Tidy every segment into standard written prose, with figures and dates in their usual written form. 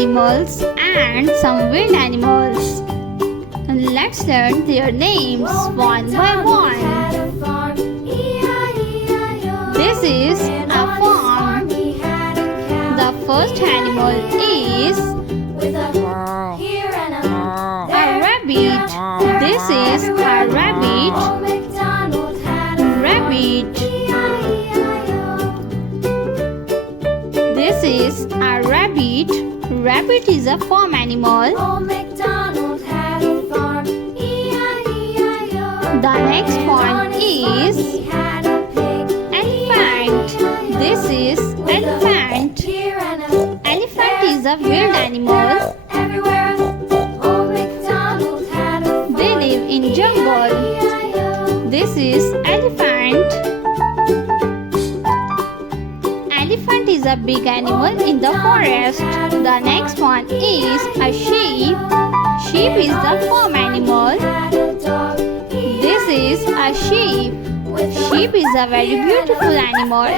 animals and some wild animals. Let's learn their names one by one. This is a farm. The first animal is a rabbit. This is a rabbit. Rabbit. This is a rabbit. Rabbit is a farm animal. The next one is elephant. This is elephant. Elephant is a wild animal. They live in jungle. This is elephant. Elephant is a big animal in the forest. The next one is a sheep. Sheep is the farm animal. This is a sheep. Sheep is a very beautiful animal.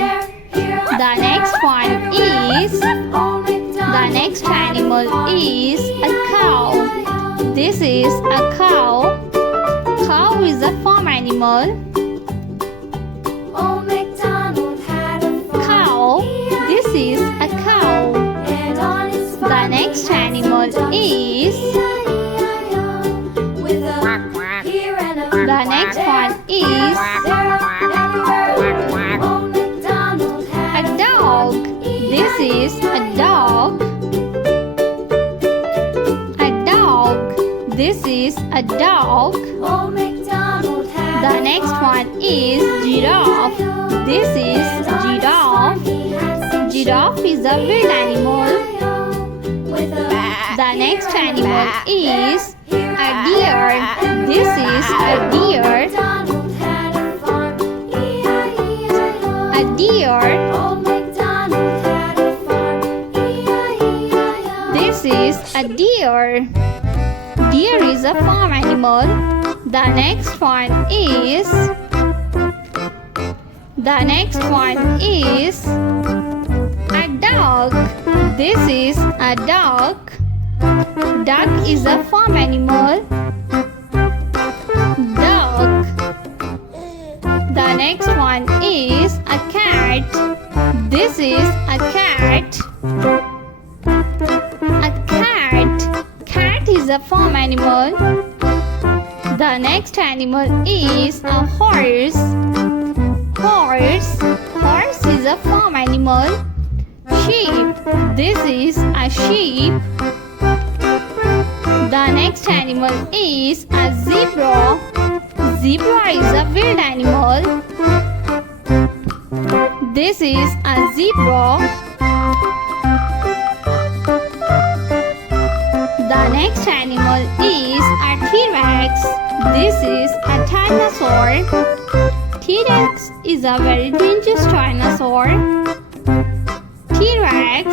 The next one is a cow. This is a cow. Cow is a farm animal. Cow. This is a cow. The next animal is the next one is a dog. This is a dog. A dog. This is a dog. The next one is giraffe. This is giraffe. Giraffe is a wild animal. The next animal is a deer. This is a deer. A deer. This is a deer. Deer is a farm animal. The next one is a dog. This is a duck. Duck is a farm animal. Duck. The next one is a cat. This is a cat. A cat. Cat is a farm animal. The next animal is a horse. Horse. Horse is a farm animal. Sheep. This is a sheep. The next animal is a zebra. Zebra is a wild animal. This is a zebra. The next animal is a T-Rex. This is a dinosaur. T-Rex is a very dangerous dinosaur. T-Rex.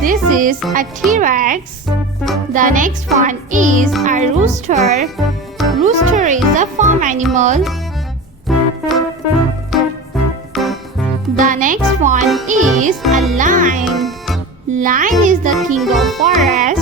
This is a T-Rex. The next one is a rooster. Rooster is a farm animal. The next one is a lion. Lion is the king of forest.